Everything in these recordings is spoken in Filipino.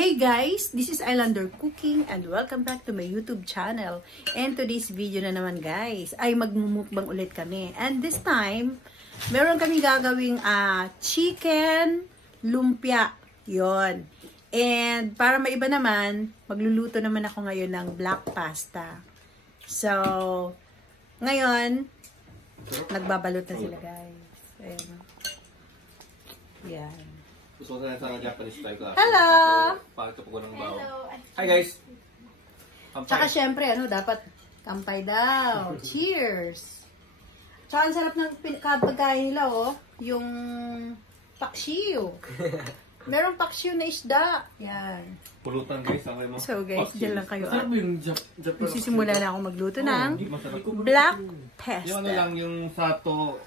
Hey guys, this is Islander Cooking and welcome back to my YouTube channel. And today's video na naman guys, ay magmumukbang ulit kami. And this time, meron kami gagawing chicken lumpia. Yon. And para maiba naman, magluluto naman ako ngayon ng black pasta. So, ngayon, nagbabalot na sila guys. Ayan. Yan. Gusto ko na sa Japanese style class. Hello! Pakita po ko ng bawo. Hi guys! Tsaka syempre, dapat kampay daw. Cheers! Tsaka ang sarap ng pagkain nila, yung paksiw. Merong paksiw na isda. Yan. Pulutan guys, ang mo. So guys, dyan lang kayo. Magsisimula na ako magluto ng Masarap. black Yung ano pasta. lang, yung sato.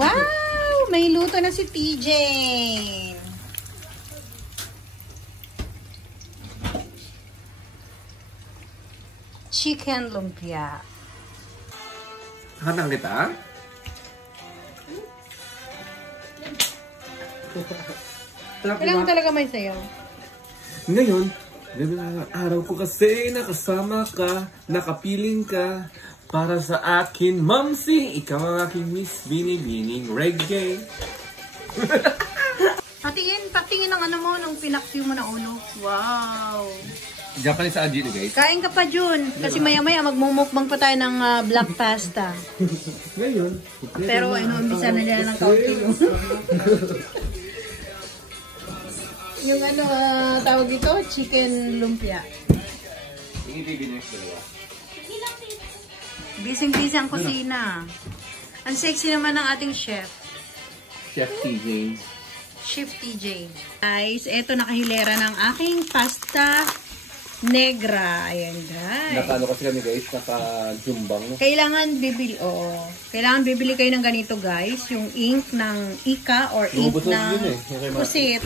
Wow! May luto na si TJ. Chicken lumpia. Hanang kita? Kailangan talaga may sayaw. Ngayon, araw ko kasi nakasama ka, nakapiling ka. Para sa akin, Mamsi, ikaw ang aking Miss Binibining Reggae. Patingin ng mo, nung pinaksiw mo na ulo. Wow! Japanese sa Anjito guys. Kain ka pa, Jun. Kasi maya-maya magmumukbang pa tayo ng black pasta. Ngayon. Pero inuumbisa na nila ng kaunti yung tawag dito, chicken lumpia. Ibigin niyo dalawa. Busy-busy ang kusina. Ang sexy naman ng ating chef. Chef TJ. Chef TJ. Guys, eto nakahilera ng aking pasta negra. Ayan guys. Naka-ano kasi kami guys, naka-jumbang. Kailangan bibili kayo ng ganito guys. Yung ink ng Ika or ink ng pusit.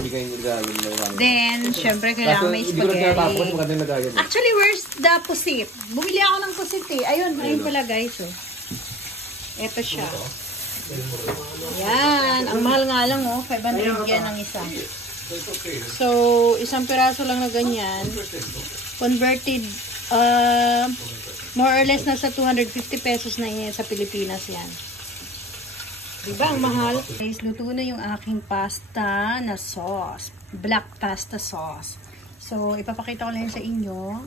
Then, syempre kailangan may spaghetti. Actually, where's the pusit? Bumili ako ng pusit eh. Ayun pala guys. Ito siya. Yan. Ang mahal nga lang 500 yan ang isa. So, isang piraso lang na ganyan. Converted, more or less nasa 250 pesos na yan sa Pilipinas yan. Diba ang mahal? Guys, luto na yung aking pasta na sauce. Black pasta sauce. So, ipapakita ko lang sa inyo.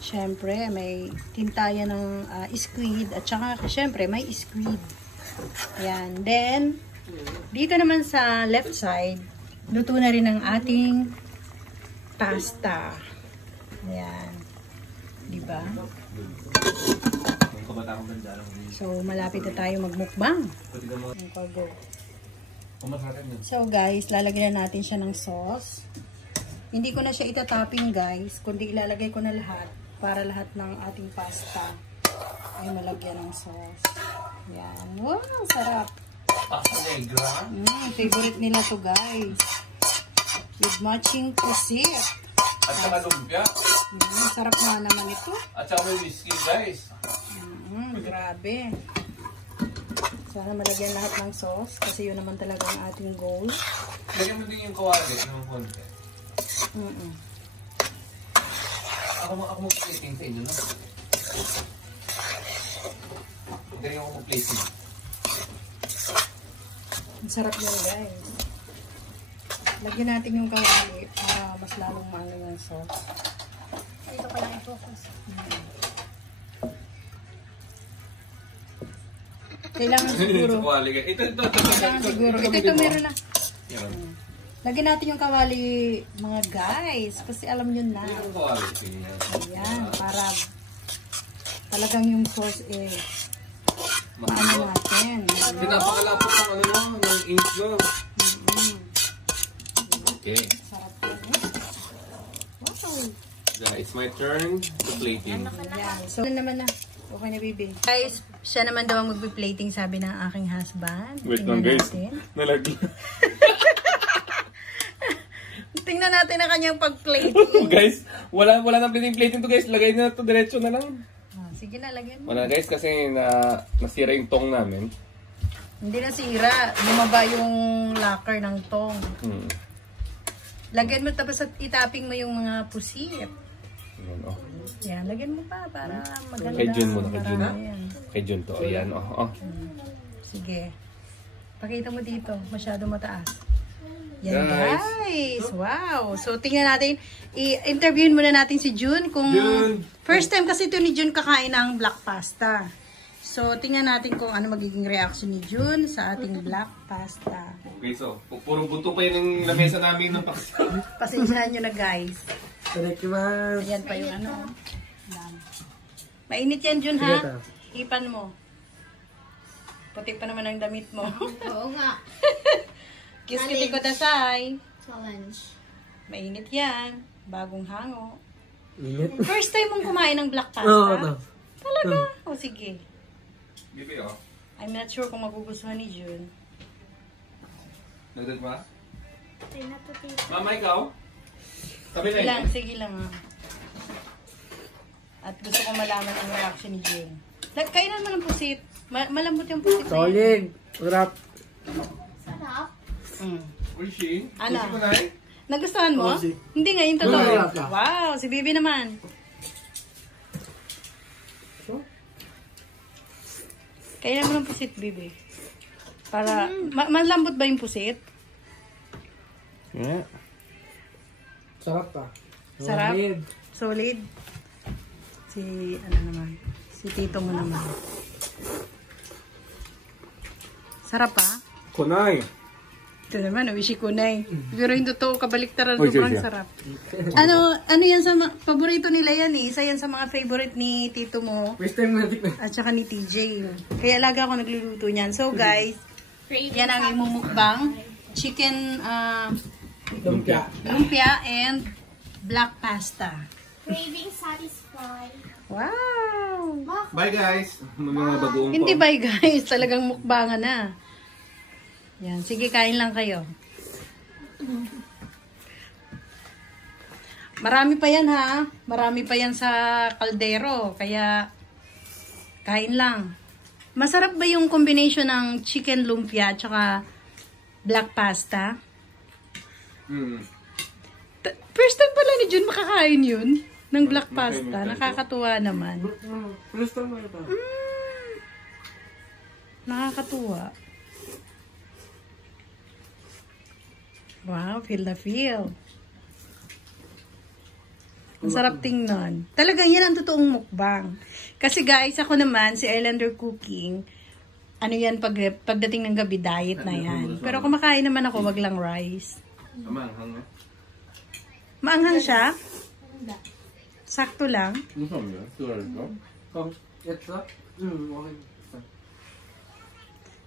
Siyempre, may tintayan ng squid. At saka, siyempre, may squid. Yan. Then, dito naman sa left side, luto na rin ang ating pasta. Ayan. Diba? So, malapit na tayo magmukbang. So, guys, lalagyan na natin siya ng sauce. Hindi ko na siya itatopping, guys. Kundi ilalagay ko na lahat para lahat ng ating pasta ay malagyan ng sauce. Ayan. Wow, sarap. Favorite nila to guys. With matching pusit. At saka lumpia. Sarap nga naman ito. At saka may whiskey guys. Grabe. Sana malagyan lahat ng sauce. Kasi yun naman talaga ang ating goal. Lagyan mo din yung kawali ng konti. Ako mag-plating sa inyo, no? Galing ako mag-plating. Ang sarap yan guys. Lagyan natin yung kawali para mas lalong maano yung sauce. Ito pala i-focus. Kailangan siguro. Kailangan siguro. Ito meron na. Lagyan natin yung kawali mga guys. Kasi alam nyo na. Ayan. Para talagang yung sauce maano natin. Pinapakalapot ng ink ko. Okay. Sarap yan. Wow. Guys, my turn to plating. Yan. So, ano naman na. Okay na, baby. Guys, siya naman daw ang magbe-plating, sabi ng aking husband. Wait Tingnan lang, guys. natin. Nalaglag. Tingnan natin ang kanyang pag-plating. Guys, wala nang plating to guys. Lagay na to diretso na lang. Sige na, lagyan mo. Wala guys kasi nasira yung tong namin. Hindi na sira. Bumaba yung locker ng tong. Lagyan mo tapos at itaping mo yung mga pusit. Yan, lagyan mo pa para maganda. Kay Jun muna, kay Jun. Ayan. Kay Jun to. Ayan, Sige. Pakita mo dito. Masyado mataas. Yan guys. Wow. So tingnan natin. I-interviewin muna natin si Jun kung first time kasi ito ni Jun kakain ng black pasta. So tingnan natin kung ano magiging reaction ni Jun sa ating black pasta. Okay, so puro buto pa yun yung lamesa namin ng paksa. Pasensyahan nyo na guys. Tarikimasu. Yan pa yung ano. Mainit yan Jun ha. Ipan mo. Puti pa naman ang damit mo. Oo nga. Kiss-kitty ko dasay. Challenge. Mainit yan. Bagong hango. Init. First time mong kumain ng black pasta? Oo, no. Talaga? O sige. Bibi, oh. I'm not sure kung magugustuhan ni Jun. Nagdag ba? Ay, natutito. Mama, ikaw? Sabi Sige na lang, sige lang ha. At gusto ko malaman ang reaction ni Jun. Kainan mo ng pusit. Malambot yung pusit na yun. Solid. Sarap. Sarap. Uishi? Ano? Uishi ko na eh? Nagustuhan mo? Pusit. Hindi nga, yung totoo. Pusit. Wow, si Bibi naman. Kainan mo ng pusit, Bibi. Para, malambot ba yung pusit? Yeah. Sarap pa. Sarap? Solid. Solid? Si, ano naman? Si tito mo naman. Sarap pa? Kunay. Ito naman, wishi kunay. Pero yung totoo, kabaliktaran, Oy, sobrang Georgia. sarap. Ano yan sa, paborito nila yan eh. Isa yan sa mga favorite ni tito mo. First time natin na. At saka ni TJ. Kaya alaga ako nagluluto niyan. So guys, yan ang imumukbang. Chicken Lumpia. lumpia and black pasta. Craving satisfied. Wow! Bye guys. Mga bagoong Hindi ba guys? Talagang mukbangan na. Yan. Sige, kain lang kayo. Marami pa yan ha. Marami pa yan sa kaldero. Kaya, kain lang. Masarap ba yung combination ng chicken lumpia at saka black pasta? First time pala ni Jun makakain yun. Ng black pasta. Nakakatuwa naman. First time mo ito. Nakakatuwa. Wow, feel the feel. Ang sarap tingnan. Talagang yan ang totoong mukbang. Kasi guys, ako naman, si Islander Cooking, ano yan, pagdating ng gabi, diet na yan. Pero kumakain naman ako, wag lang rice. Maanghang. Maanghang siya? Sakto lang. Ito? Okay.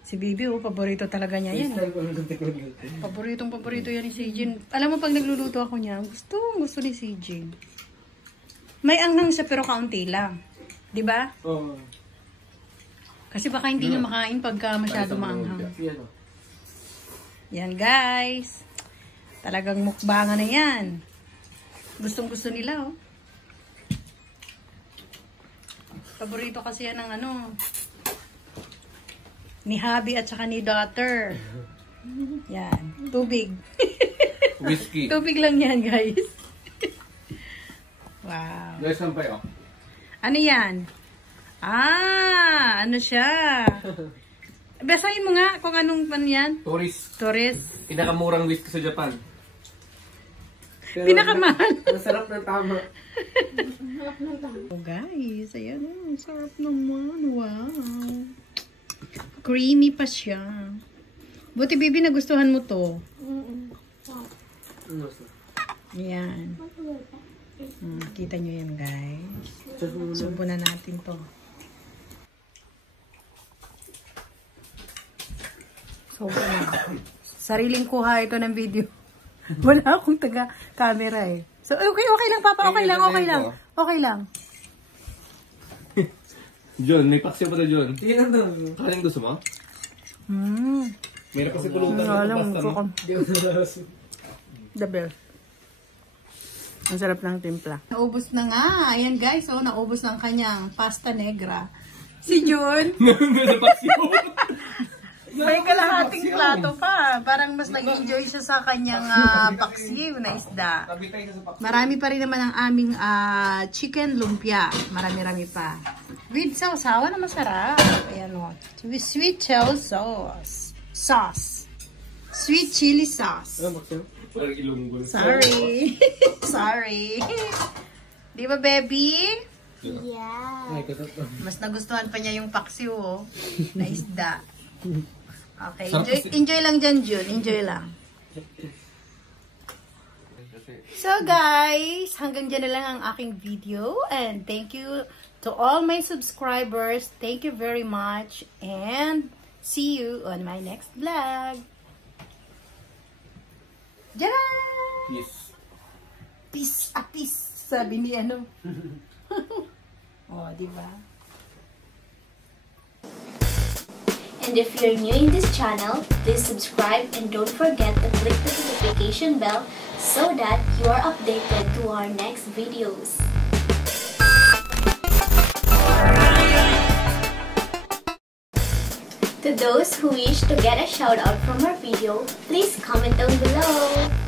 Si Bibi, paborito talaga niya yan. Style ko ng Paborito yan ni Sijin. Alam mo, pag nagluluto ako niya, gusto ni Sijin. May anghang siya pero kaunti lang. Di ba? Oo. Kasi baka hindi niya makain pagka masyado maanghang. Yan o. Yan guys. Talagang mukbangan na yan. Gustong-gusto nila oh. Paborito kasi yan ng ano, ni hubby at saka ni daughter. Yan. Tubig. Whiskey. Tubig lang yan guys. Wow. Guys, sampay oh. Ano yan? Ano siya? Basahin mo nga kung anong pan yan. Tourist. Torres. Pinakamurang whiskey sa Japan. Pinakamahal. Masarap ng tama. Oh guys, ayan oh. Sarap naman. Wow. Creamy pa siya. Buti Bibi, nagustuhan mo to. Ayan. Kita nyo yan guys. Subo na natin to. Subo na. Sariling kuha ito ng video. Wala akong taga-camera eh. So, okay lang, Papa. Okay lang. Okay lang. John, may paksiw pa na John. Sige lang daw. Kaling gusto mo? Meron kasi pulutan Alam ng pasta, no? Hindi ko nalalas. The best. Ang sarap ng timpla. Naubos na nga. Ayan guys, so naubos na ang kanyang pasta negra. Si Jun, Sa paksiw. may kalahating plato pa. Parang mas nag-enjoy siya sa kanyang paksiw na isda. Marami pa rin naman ang aming chicken lumpia. Marami-rami pa. With sausawa na masarap. Ayan o. With sweet chili sauce. Sweet chili sauce. Ano, Maxim? Parang ilunggol. Sorry. Sorry. Di ba, baby? Yeah. Ay, katot to. Mas nagustuhan pa niya yung paksiw, oh, na isda. Okay, Sarap enjoy lang dyan, Jun. Enjoy lang. So, guys, hanggang dyan na lang ang aking video. And thank you to all my subscribers. Thank you very much. And see you on my next vlog. Diyan! Yes. Peace, sabi ni ano. Oh, di ba? And if you're new in this channel, please subscribe and don't forget to click the notification bell so that you are updated to our next videos. To those who wish to get a shout out from our video, please comment down below.